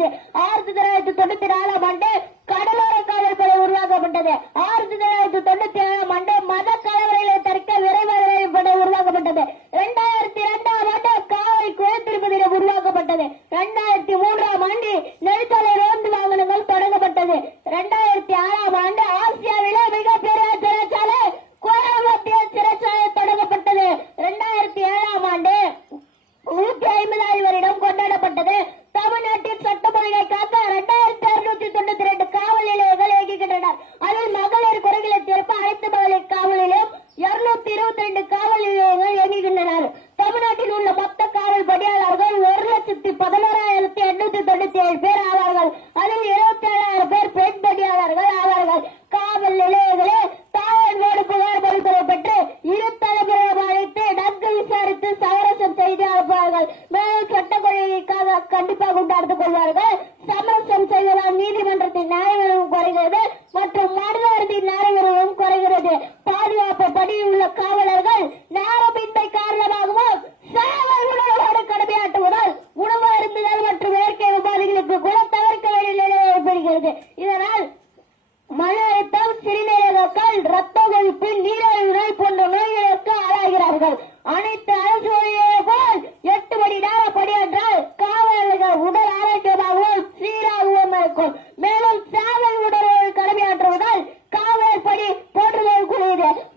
உருவாக்கப்பட்டது. ஆயிரத்தி தொள்ளாயிரத்தி தொண்ணூத்தி நாலாம் ஆண்டு கடலோர காவல்படை உருவாக்கப்பட்டது. ஆயிரத்தி தொள்ளாயிரத்தி தொண்ணூத்தி ஏழாம் ஆண்டு மத கலவரைகளை தடுக்க விரைவு படை உருவாக்கப்பட்டது. இரண்டாயிரத்தி இரண்டாம் ஆண்டு காவல் குழத்திருப்பதி உருவாக்கப்பட்டது. இரண்டாயிரத்தி மூன்றாம் ஆண்டு நெடுஞ்சாலை ரோந்து வாகனங்கள் தொடங்கப்பட்டது இரண்டாயிரத்தி ஆறாம் ஆண்டு ஆசியாவிலே மிகப்பெரிய சிறைச்சாலை கோயம்புத்திய சிறைச்சாலை தொடங்கப்பட்டது இரண்டாயிரத்தி ஏழாம் ஆண்டு நூற்றி ஐம்பதாவது வருடம் கொண்டாடப்பட்டது தமிழ்நாட்டில் சட்டமொழியை காக்க இரண்டாயிரத்தி அறுநூத்தி தொண்ணூத்தி ரெண்டு காவல் நிலையங்கள் இயங்குகின்றன அதில் மகளிர் குறைகளை தீர்ப்பு அனைத்து மகளிர் காவலிலும் இருநூத்தி இருபத்தி ரெண்டு காவல் நிலையங்கள் இயங்குகின்றனர். தமிழ்நாட்டில் உள்ள மொத்த காவல் பணியாளர்கள் ஒரு லட்சத்தி பதினோராயிரத்தி எண்ணூத்தி தொண்ணூத்தி ஏழு பேர் ஆவார்கள். அதில் இருபத்தி ஏழாயிரம் பேர் பெண் பணியாளர்கள் ஆவார்கள். காவல் நிலையங்களில் தாழ்வோடு புகார் மனுக்களை பெற்று இரு தலைமுறையும் அழைத்து நன்கு விசாரித்து சமரசம் செய்து அனுப்புவார்கள். மேலும் சட்ட கொள்கைக்காக கண்டிப்பாக கொண்டாடுத்துக் கொள்வார்கள். சமரசம் பாதுகாப்பு பாதுகாப்பு பணியில் உள்ள காவலர்கள் நேரமின்மை காரணமாகவோ சேவை உணவோடு கடமையாற்றுவதால் உணவு அருந்தினர் மற்றும் இயற்கை உபாதைகளுக்கு கூட தவிர்க்க வேண்டிய நிலை ஏற்படுகிறது. இதனால் மன அழுத்தம் சிறுநீரகங்கள் ரத்த கொழுப்பு நீரழிவு நோய் போன்ற நோய்களுக்கு ஆளாகிறார்கள். அனைத்து அரசு போல் எட்டு மணி நேரம் பணியாற்றால் காவலர்கள் உடல் ஆரோக்கியமாகவும் சீராகவும் இருக்கும். மேலும் சேவை உடல் கடமையாற்றுவதால் காவலர் பணி है।